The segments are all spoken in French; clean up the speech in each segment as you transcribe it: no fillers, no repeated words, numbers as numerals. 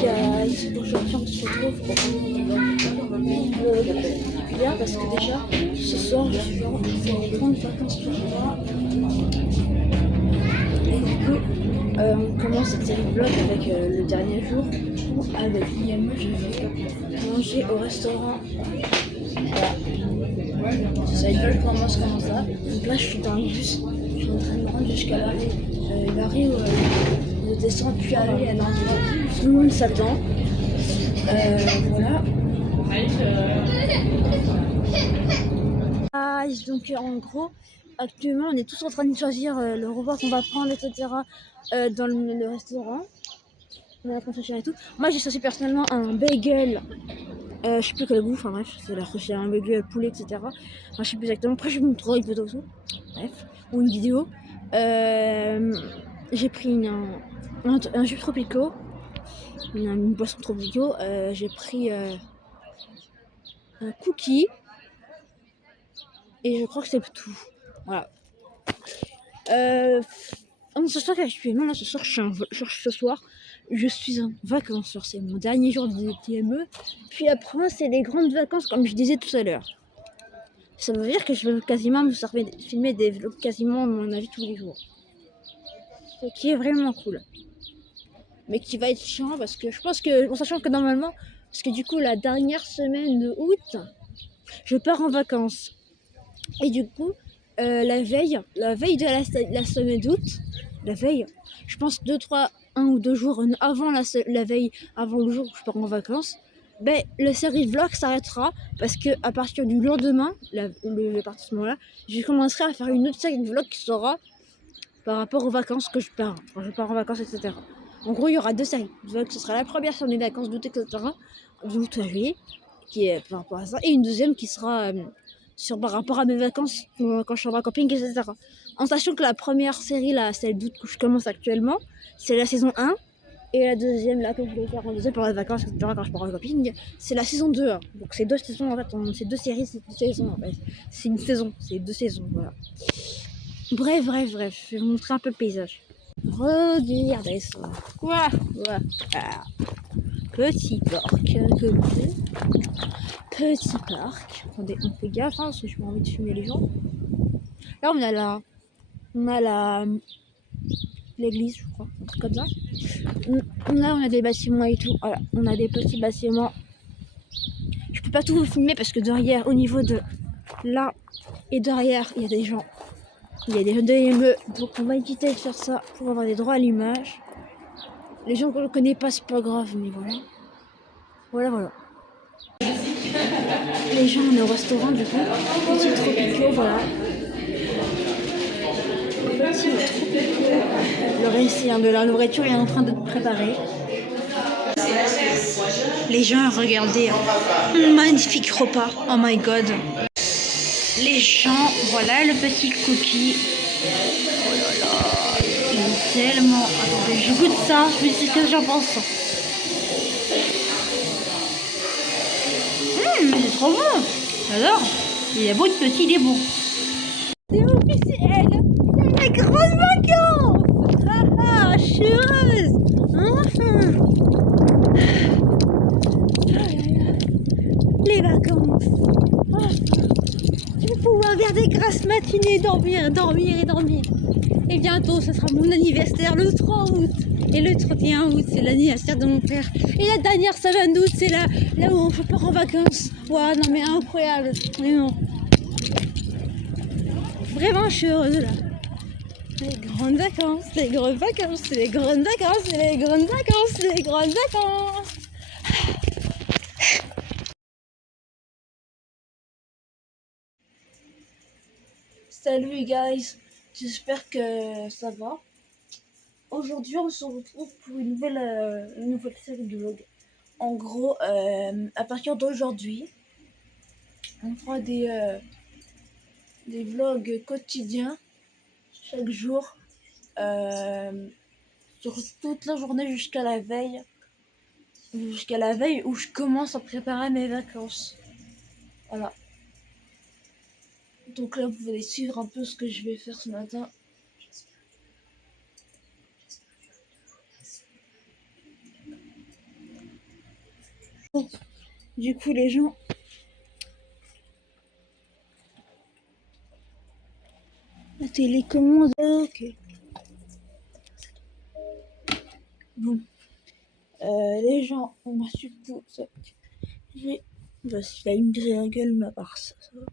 guys, aujourd'hui on se retrouve pour un vlog particulier parce que déjà ce soir je suis en grande vacances pour moi et du coup on commence cette série de vlogs avec le dernier jour où avec Liam je vais manger au restaurant. Voilà. Ça y est, on commence comme ça. Donc là je suis dans le bus, je suis en train de me rendre jusqu'à l'arrêt où je descends puis aller à l'endroit où tout le monde s'attend. Voilà. Donc en gros, actuellement on est tous en train de choisir le repas qu'on va prendre, etc. Dans le restaurant. On est en train de chercher et tout. Moi j'ai choisi personnellement un bagel. Je sais plus quel goût, enfin bref, c'est l'air que c'est un bagel poulet, etc. Enfin, je sais plus exactement. Après je vous montrerai une photo aussi. Bref, ou une vidéo. J'ai pris un jus tropicaux. Une boisson tropicaux. J'ai pris un cookie. Et je crois que c'est tout. Voilà. Ce soir, actuellement, là, ce soir, je suis en vacances. C'est mon dernier jour de TME. Puis après, c'est les grandes vacances, comme je disais tout à l'heure. Ça veut dire que je vais quasiment me filmer des vlogs quasiment, à mon avis, tous les jours. Ce qui est vraiment cool. Mais qui va être chiant parce que je pense que, en sachant que normalement, parce que du coup, la dernière semaine de août, je pars en vacances. Et du coup, la veille de la semaine d'août, la veille, je pense 1 ou 2 jours avant la veille, avant le jour où je pars en vacances, ben, la série vlog s'arrêtera parce que à partir du lendemain, le partir de ce moment-là, je commencerai à faire une autre série de vlog qui sera par rapport aux vacances que je pars, quand je pars en vacances, etc. En gros, il y aura 2 séries. Ce sera la première sur mes vacances d'août, etc. D'août à juillet, qui est par rapport à ça, et une deuxième qui sera par rapport à mes vacances quand je suis en camping, etc. En sachant que la première série, là, celle d'août que je commence actuellement, c'est la saison 1. Et la deuxième, là, que je vais faire en deuxième pour les vacances, etc. quand je pars en camping, c'est la saison 2. Hein. Donc c'est 2 saisons en fait, c'est 2 séries, c'est 2 saisons en fait. C'est une saison, c'est 2 saisons, voilà. Bref, je vais vous montrer un peu le paysage. Regardez ça. Quoi? Ah. Petit parc, petit parc. Attendez, on fait gaffe, hein, parce que je n'ai pas envie de fumer les gens. Là, on a l'église, je crois, un truc comme ça. Là, on a des bâtiments et tout. Voilà, on a des petits bâtiments. Je peux pas tout vous filmer parce que derrière, au niveau de là et derrière, il y a des gens. Il y a des DME, donc on va éviter de faire ça pour avoir des droits à l'image. Les gens qu'on ne connaît pas, c'est pas grave, mais voilà. Les gens, on est au restaurant du coup, petit tropicaux, voilà. Petit tropicaux. Le récit de la nourriture est en train de préparer. Les gens, regardez, magnifique repas, oh my god. Les gens, voilà le petit cookie. Oh là là, il est tellement... Attendez, je goûte ça, je vous dis ce que j'en pense. Mais c'est trop bon, j'adore. Il est beau, le petit, il est bon. C'est officiel, c'est les grandes vacances. Ah, je suis heureuse. Enfin. Les vacances. Je vais pouvoir faire des grasses matinées, dormir. Et bientôt, ce sera mon anniversaire le 3 août. Et le 31 août, c'est l'anniversaire de mon père. Et la dernière semaine d'août, c'est là où je pars en vacances. Ouah, non mais incroyable. Vraiment. Vraiment, je suis heureuse là. Les grandes vacances. Salut guys, j'espère que ça va. Aujourd'hui on se retrouve pour une nouvelle série de vlogs. En gros, à partir d'aujourd'hui, on fera des vlogs quotidiens, chaque jour, sur toute la journée jusqu'à la veille où je commence à préparer mes vacances. Voilà. Donc là, vous allez suivre un peu ce que je vais faire ce matin. Bon, du coup, les gens... La télécommande, ok. Bon, les gens, on m'a su pour ça. J'ai... Bah, s'il a une grille à la gueule, mais à part ça, ça va.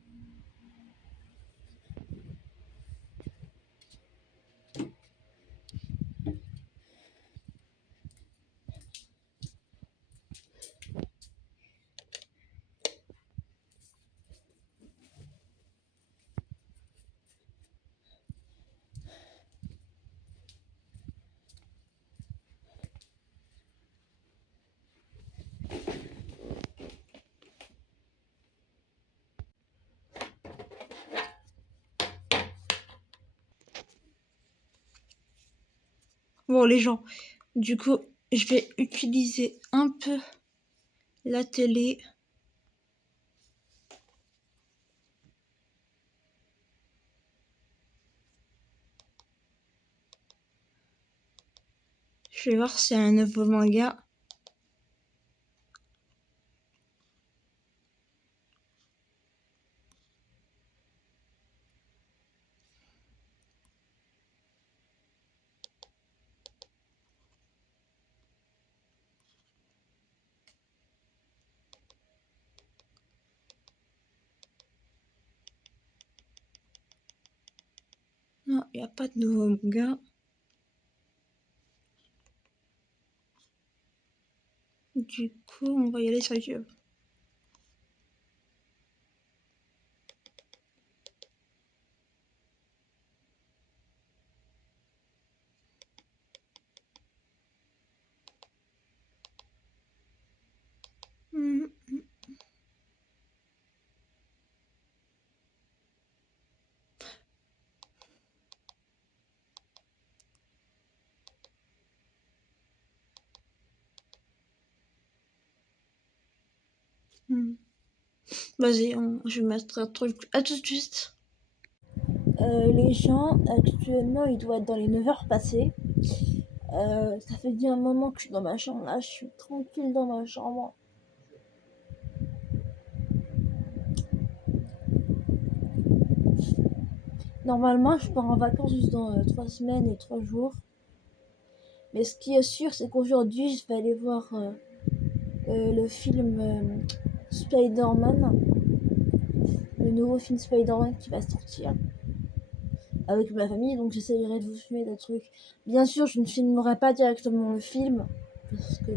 Bon, les gens, du coup, je vais utiliser un peu la télé. Je vais voir s'il y a un nouveau manga. Non, il n'y a pas de nouveau manga. Du coup, on va y aller sur YouTube. Vas-y, je vais mettre un truc. À tout de suite. Les gens, actuellement, il doit être dans les 9 heures passées. Ça fait bien un moment que je suis dans ma chambre. Là, je suis tranquille dans ma chambre. Normalement, je pars en vacances juste dans 3 semaines et 3 jours. Mais ce qui est sûr, c'est qu'aujourd'hui, je vais aller voir le film Spider-Man. Le nouveau film Spider-Man qui va sortir avec ma famille. Donc, j'essayerai de vous filmer des trucs. Bien sûr, je ne filmerai pas directement le film. Parce que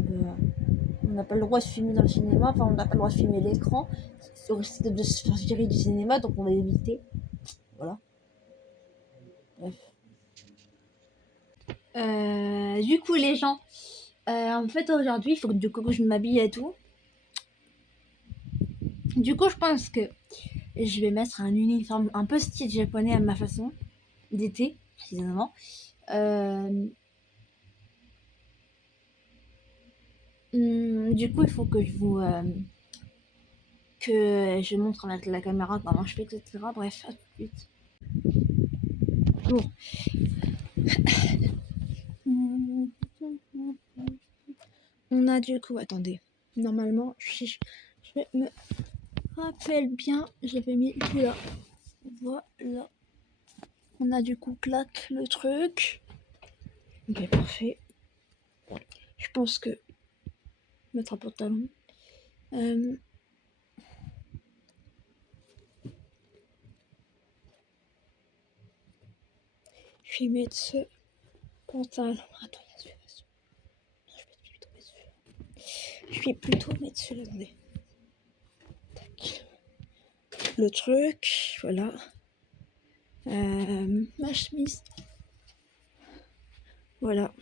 on n'a pas le droit de filmer dans le cinéma. Enfin, on n'a pas le droit de filmer l'écran. Ça risque de se faire virer du cinéma. Donc, on va éviter. Voilà. Bref. Du coup, les gens, en fait, aujourd'hui, il faut que du coup je m'habille et tout. Du coup, je pense que je vais mettre un uniforme un peu style japonais à ma façon, d'été, précisément. Du coup, il faut que que je montre à la caméra comment je fais, etc. Bref, à tout de suite. Bon. On a du coup, attendez, normalement, je me rappelle bien, j'avais mis tout là. Voilà. On a du coup claque le truc. Ok, parfait. Je pense que mettre un pantalon. Je vais mettre ce pantalon. Attends, il y a celui-là. Je vais plutôt mettre celui-là. Attendez. Tac. Le truc, voilà. Ma chemise. Voilà.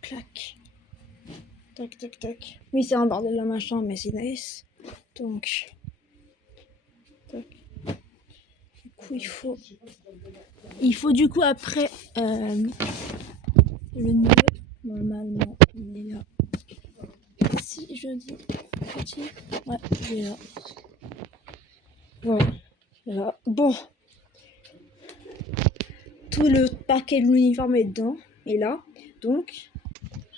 Clac. Tac, tac, tac. Oui, c'est un bordel là, machin, mais c'est nice. Donc. Tac. Du coup, il faut du coup après le nœud. Normalement, il est là. Si je dis petit, ouais, il est là. Voilà. Bon. Tout le paquet de l'uniforme est dedans. Et là. Donc,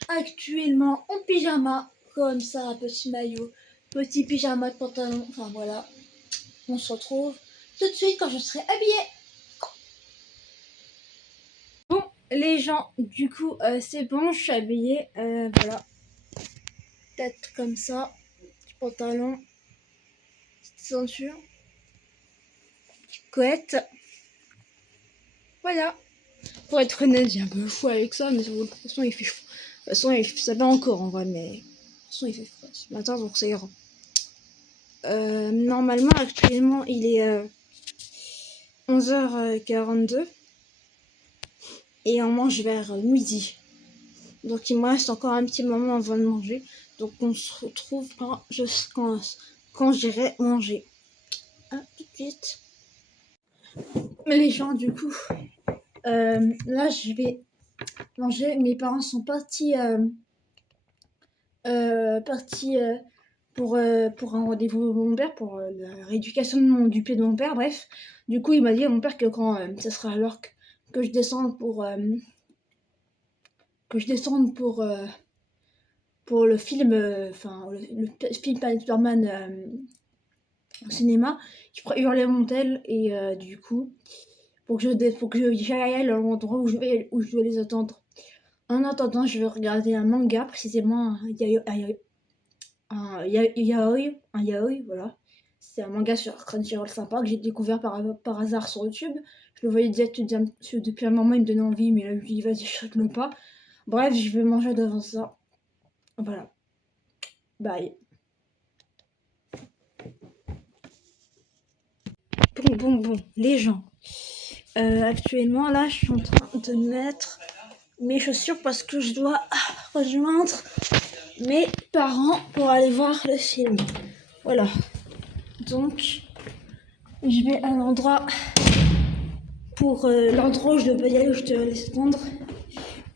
actuellement en pyjama. comme ça, petit maillot, petit pyjama de pantalon, enfin voilà. On se retrouve tout de suite quand je serai habillée. Bon, les gens, du coup, c'est bon, je suis habillée, voilà. Tête comme ça, petit pantalon, petite ceinture, petite couette. Voilà. Pour être honnête, j'ai un peu chaud avec ça, mais de toute façon, il fait chaud. De toute façon, ça va encore en vrai, mais de toute façon, il fait froid ce matin, donc ça ira. Normalement, actuellement, il est 11h42 et on mange vers midi. Donc, il me reste encore un petit moment avant de manger. Donc, on se retrouve quand j'irai manger. À tout de suite. Mais les gens, du coup, là, je vais manger. Mes parents sont partis pour un rendez-vous de mon père, pour la rééducation du pied de mon père, bref. Du coup, il m'a dit à mon père que quand ça sera alors que je descende pour le film, le film Spider-Man au cinéma, je pourrais hurler mon tel et du coup, pour que j'aille à l'endroit où je dois les attendre. En attendant, je vais regarder un manga, précisément un yaoi, voilà. C'est un manga sur Crunchyroll sympa que j'ai découvert par hasard sur YouTube. Je le voyais déjà depuis un moment, il me donnait envie, mais là, je lui dis, vas-y, je ne pas. Bref, je vais manger devant ça. Voilà. Bye. Bon, les gens. Actuellement, là, je suis en train de mettre mes chaussures parce que je dois rejoindre mes parents pour aller voir le film. Voilà. Donc, je vais à l'endroit pour l'endroit où je dois y aller, où je dois laisser attendre.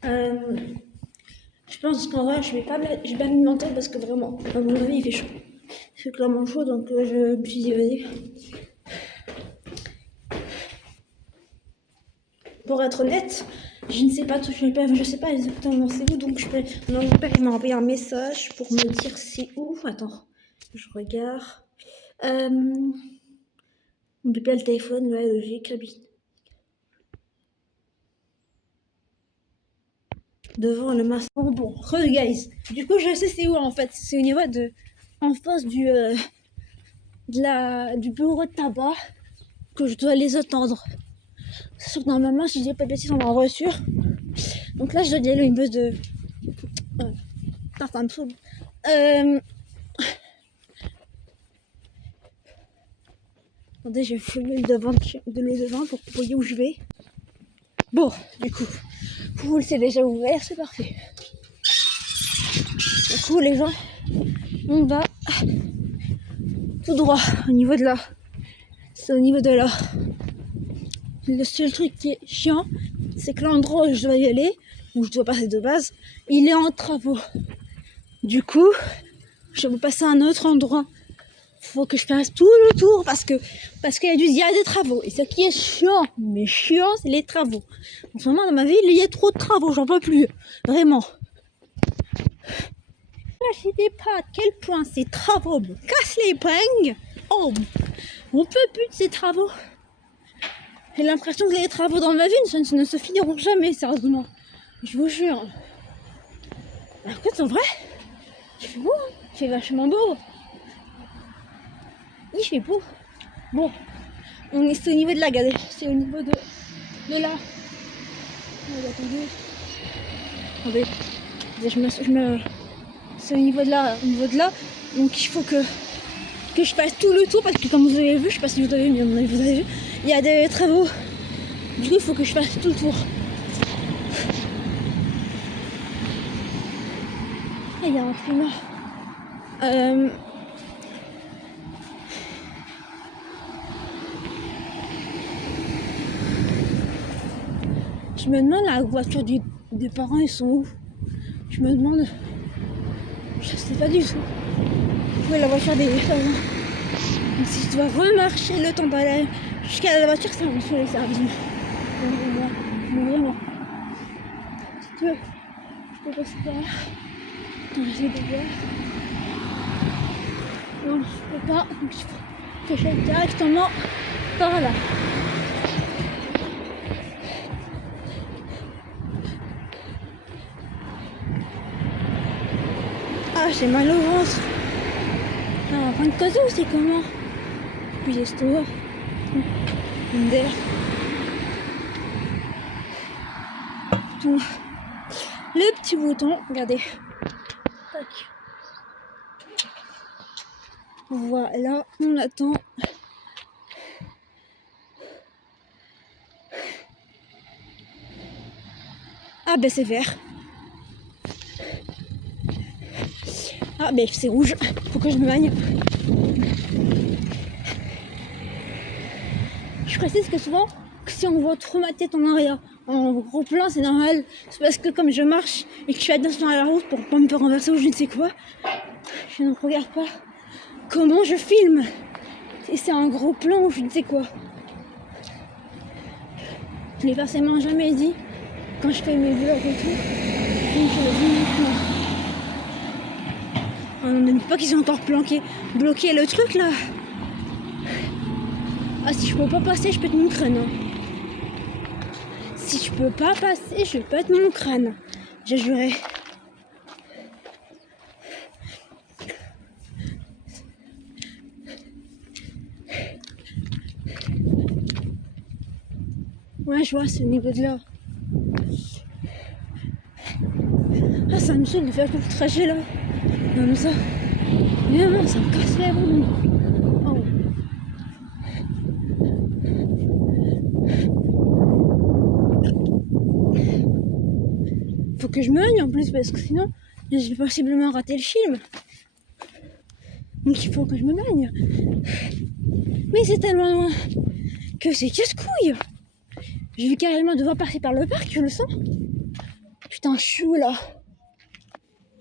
Je pense qu'en vrai, je vais pas m'alimenter parce que vraiment, à mon avis, il fait chaud. Il fait clairement chaud, donc je me suis dit, vas-y. Pour être honnête, je ne sais pas tout, je sais pas exactement c'est où, donc mon père il m'a envoyé un message pour me dire c'est où. Attends, je regarde. Depuis le téléphone, ouais, logique, devant le masque. Bon, guys. Du coup, je sais c'est où en fait. C'est au niveau en face du bureau de tabac que je dois les attendre. Sauf que normalement, si je dis pas de bêtises, on va en voiture. Donc là, je dois y aller une bus de. Ça me saoule. Attendez, je vais filmer le devant pour que vous voyez où je vais. Bon, du coup, vous c'est déjà ouvert, c'est parfait. Du coup, les gens, on va tout droit au niveau de là. C'est au niveau de là. Le seul truc qui est chiant, c'est que l'endroit où je dois y aller, où je dois passer de base, il est en travaux. Du coup, je vais passer à un autre endroit. Faut que je fasse tout le tour parce qu'il y a des travaux. Et ce qui est chiant, mais chiant, c'est les travaux. En ce moment, dans ma ville, il y a trop de travaux, j'en peux plus. Vraiment. N'imaginez pas à quel point ces travaux me cassent les bringues. Oh, on peut plus de ces travaux. J'ai l'impression que les travaux dans ma ville ne se finiront jamais, sérieusement. Je vous jure. Par contre, en vrai, il fait beau, hein. Il fait vachement beau. Il fait beau. Bon, c'est au niveau de là, regardez. C'est au niveau de là. Attendez. C'est au niveau de là. Donc il faut que je fasse tout le tour parce que comme vous avez vu, je sais pas si vous avez vu, mais à mon avis vous avez vu, il y a des travaux. Du coup, il faut que je fasse tout le tour. Et il y a un climat. Je me demande la voiture des parents, ils sont où? Je me demande. Je sais pas du tout. Où est la voiture des parents? Donc, si je dois remarcher le temps d'aller jusqu'à la voiture, ça va me saouler, sérieusement. Mais vraiment. Si tu veux, je peux passer par là. Attends, j'essaie de voir. Non, je peux pas. Donc il faut que j'aille directement par là. Ah, j'ai mal au ventre. Ah, on va prendre cadeau, c'est comment? Puis l'estomac. Une d'air. Le petit bouton, regardez. Tac. Voilà, on attend. Ah ben c'est vert. Ah ben c'est rouge. Faut que je me bagne. Je précise que souvent, si on voit trop ma tête en arrière, en gros plan, c'est normal. C'est parce que comme je marche et que je fais attention à la route pour pas me faire renverser ou je ne sais quoi, je ne regarde pas comment je filme. Et c'est un gros plan ou je ne sais quoi. Je l'ai forcément jamais dit quand je fais mes vlogs et tout. Donc je le dis maintenant. On ne dit pas qu'ils ont encore bloqué le truc là. Ah, si je peux pas passer, je pète mon crâne. Hein. Si je peux pas passer, je pète mon crâne. J'ai juré. Ouais, je vois, c'est au niveau de là. Ah, ça me saoule de faire tout le trajet là. Comme ça. Mais non, ça me casse les roues. Oh. Faut que je me bagne en plus parce que sinon je vais possiblement rater le film. Donc il faut que je me bagne. Mais c'est tellement loin que c'est casse-couille. Je vais carrément devoir passer par le parc, tu le sens? Putain, je suis où là?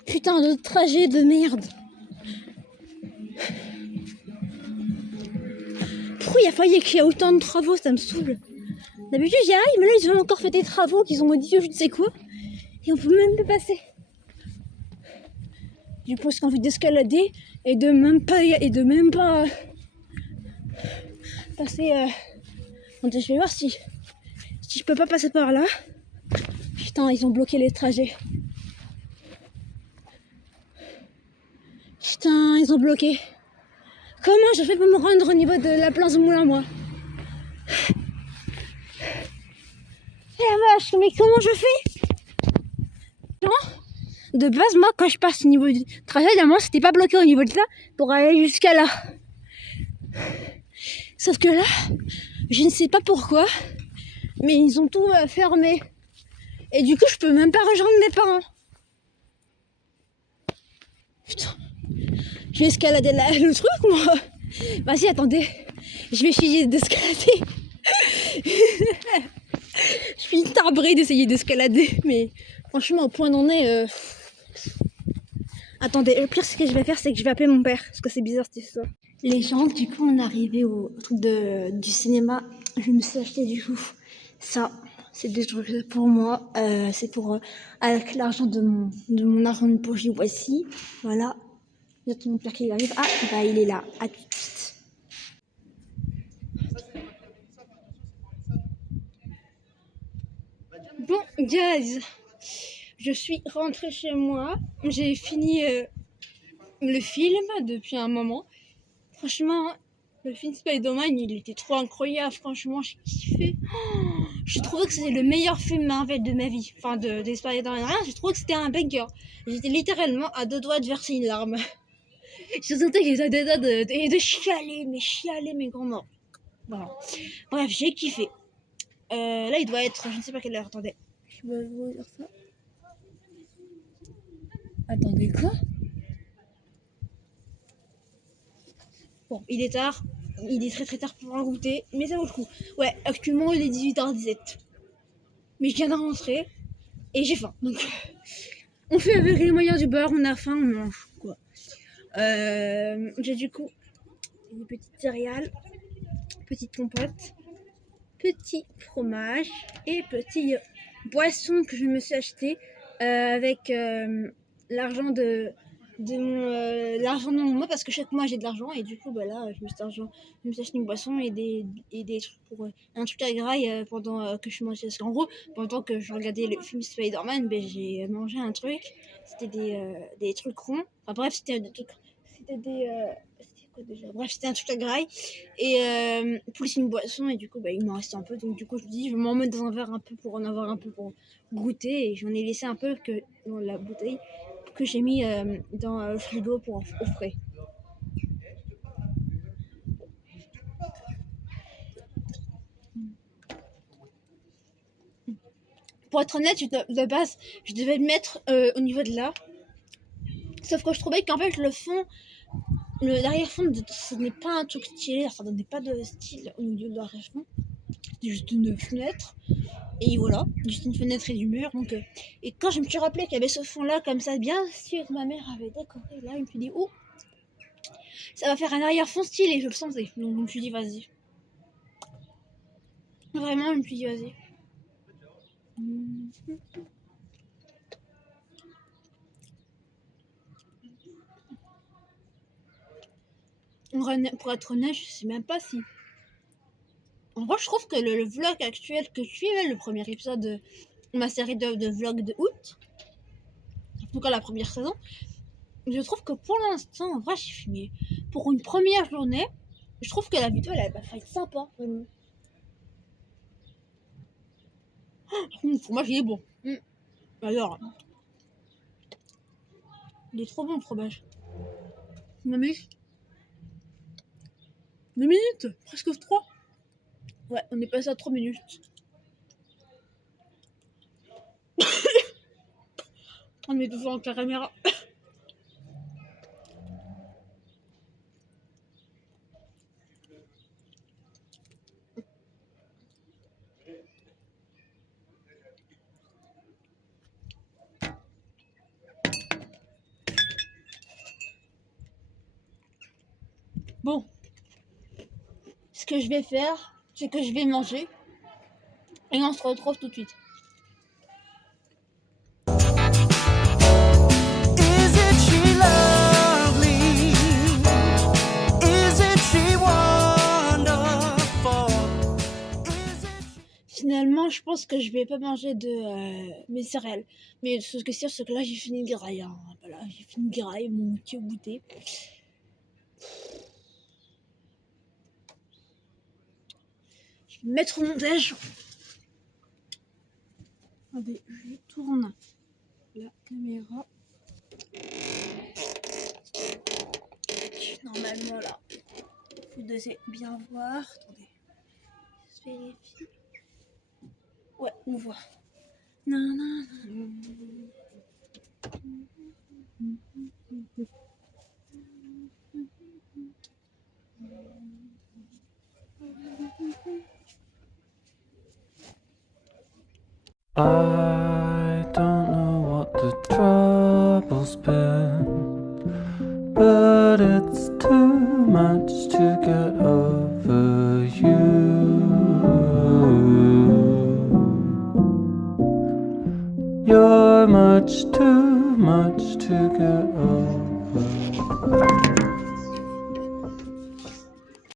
Putain de trajet de merde. Pourquoi il a fallu qu'il y ait autant de travaux? Ça me saoule. D'habitude j'y arrive, mais là ils ont encore fait des travaux qu'ils ont modifiés je ne sais quoi. Et on peut même pas passer. J'ai presque envie d'escalader et de même pas passer. Attends, je vais voir si je peux pas passer par là. Putain, ils ont bloqué les trajets. Putain, ils ont bloqué. Comment je fais pour me rendre au niveau de la place Moulin, moi? Eh la vache, mais comment je fais? De base, moi, quand je passe au niveau du trajet, normalement, c'était pas bloqué au niveau de ça pour aller jusqu'à là. Sauf que là, je ne sais pas pourquoi, mais ils ont tout fermé. Et du coup, je peux même pas rejoindre mes parents. Putain, je vais escalader le truc, moi. Bah si, attendez, je vais essayer d'escalader. Je suis une tarbrée d'essayer d'escalader, mais franchement, au point d'en est... Attendez, le pire, ce que je vais faire, c'est que je vais appeler mon père, parce que c'est bizarre cette histoire. Les gens, du coup, on est arrivé au truc du cinéma. Je me suis acheté du coup ça. C'est des trucs pour moi. C'est pour avec l'argent de mon argent de poche. Voici, voilà. Il y a mon père qui arrive. Ah, bah il est là. À tout de suite. Bon, guys, je suis rentrée chez moi. J'ai fini le film depuis un moment. Franchement, le film Spider-Man, il était trop incroyable. Franchement, j'ai kiffé. Oh, je trouvais que c'était le meilleur film Marvel de ma vie. Enfin, des Spider-Man. Rien, j'ai trouvé que c'était un banger. J'étais littéralement à deux doigts de verser une larme. Je sentais que j'étais à deux doigts de chialer, mais grands morts. Voilà. Bref, j'ai kiffé. Là, il doit être, je ne sais pas quelle heure. Attendez. Je vais vous dire ça. Attendez, quoi? Bon, il est tard. Il est très très tard pour un goûter, mais ça vaut le coup. Ouais, actuellement il est 18h17. Mais je viens de rentrer et j'ai faim. Donc, on fait avec les moyens du beurre, on a faim, on mange quoi. J'ai du coup une petite céréale, petite compote, petit fromage et petit boisson que je me suis acheté avec l'argent l'argent de mon mois parce que chaque mois j'ai de l'argent et du coup bah là je me suis acheté une boisson et des trucs pour un truc à graille pendant que je mangeais parce qu'en gros pendant que je regardais le film Spider-Man ben j'ai mangé un truc, c'était des trucs ronds, enfin bref c'était quoi déjà, bref c'était un truc à graille et plus une boisson et du coup bah il m'en restait un peu donc du coup je me dis je vais m'en mettre dans un verre un peu pour en avoir un peu pour goûter et j'en ai laissé un peu que dans la bouteille que j'ai mis dans le frigo pour au frais. Pour être honnête, de base, je devais le mettre au niveau de là. Sauf que je trouvais qu'en fait, le l'arrière-fond, ce n'est pas un truc stylé, ça donnait pas de style au milieu de l'arrière-fond. C'était juste une fenêtre. Et voilà, juste une fenêtre et du mur. Donc, et quand je me suis rappelé qu'il y avait ce fond-là, comme ça, bien stylé, que ma mère avait décoré, là, je me suis dit, oh, ça va faire un arrière-fond stylé, je le sentais. Donc, je me suis dit, vas-y. Vraiment, je me suis dit, vas-y. Pour être honnête, je sais même pas si. En vrai, je trouve que le vlog actuel que je suis, le premier épisode de ma série de vlogs de août, en tout cas la première saison, je trouve que pour l'instant, en vrai, j'ai filmé. Pour une première journée, je trouve que la vidéo, elle va être sympa, vraiment. Le fromage, il est bon. Alors, il est trop bon le fromage. Mamie 2 minutes, presque 3. Ouais, on est passé à 3 minutes. On est toujours en caméra. Bon, ce que je vais faire, c'est que je vais manger et on se retrouve tout de suite. Finalement, je pense que je vais pas manger de mes céréales. Mais ce que c'est sûr, c'est que là, j'ai fini une graille. Hein. Voilà, j'ai fini une graille, mon petit goûter. Je vais mettre mon déj. Attendez, je tourne la caméra. Normalement, là, vous devez bien voir. Attendez, je vérifie. Ouais, on voit. Non, non, non. I don't know what the trouble's been, but it's too much to get over you. You're much too much to get